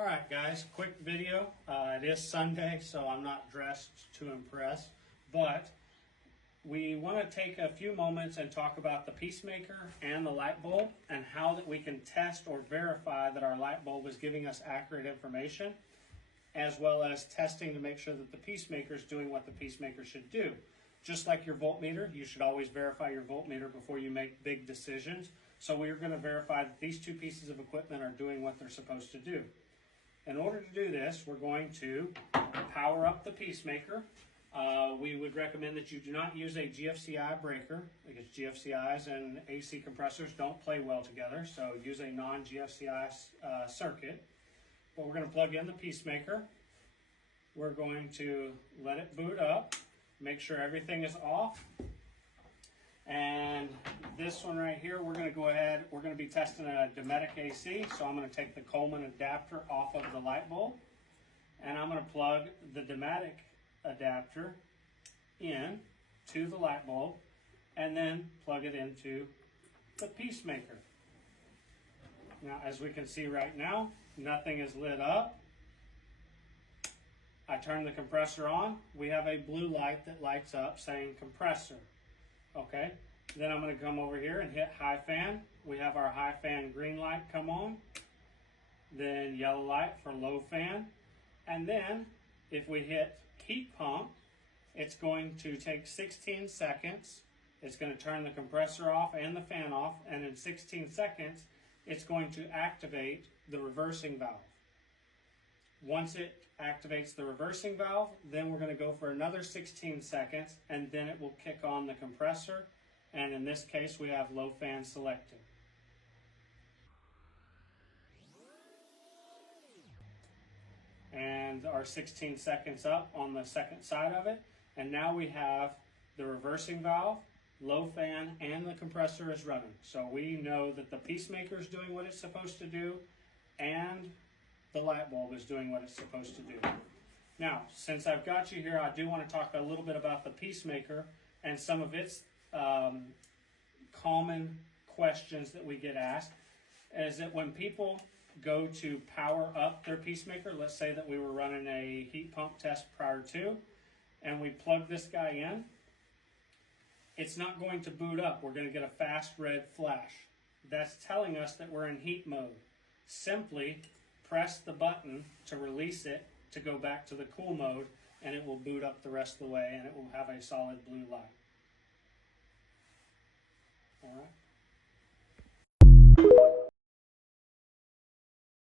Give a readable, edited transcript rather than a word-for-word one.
All right, guys, quick video. It is Sunday, so I'm not dressed to impress, but we want to take a few moments and talk about the PEACEMAKER and the light bulb and how that we can test or verify that our light bulb is giving us accurate information, as well as testing to make sure that the PEACEMAKER is doing what the PEACEMAKER should do. Just like your voltmeter, you should always verify your voltmeter before you make big decisions. So we're going to verify that these two pieces of equipment are doing what they're supposed to do. In order to do this, we're going to power up the PEACEMAKER. We would recommend that you do not use a GFCI breaker because GFCIs and AC compressors don't play well together. So use a non-GFCI circuit. But we're going to plug in the PEACEMAKER. We're going to let it boot up. Make sure everything is off. And this one right here, we're going to go ahead, we're going to be testing a Dometic AC. So I'm going to take the Coleman adapter off of the light bulb. And I'm going to plug the Dometic adapter in to the light bulb. And then plug it into the PEACEMAKER. Now, as we can see right now, nothing is lit up. I turn the compressor on. We have a blue light that lights up saying compressor. Okay, then I'm going to come over here and hit high fan. We have our high fan green light come on. Then yellow light for low fan. And then if we hit heat pump, it's going to take 16 seconds. It's going to turn the compressor off and the fan off. And in 16 seconds, it's going to activate the reversing valve. Once it activates the reversing valve, then we're going to go for another 16 seconds, and then it will kick on the compressor. And in this case, we have low fan selected. And our 16 seconds up on the second side of it. And now we have the reversing valve, low fan, and the compressor is running. So we know that the PEACEMAKER is doing what it's supposed to do, and the light bulb is doing what it's supposed to do. Now, since I've got you here, I do want to talk a little bit about the PEACEMAKER and some of its common questions that we get asked. Is that when people go to power up their PEACEMAKER, let's say that we were running a heat pump test prior to, and we plug this guy in, it's not going to boot up. We're going to get a fast red flash. That's telling us that we're in heat mode. Simply press the button to release it to go back to the cool mode, and it will boot up the rest of the way, and it will have a solid blue light. All right.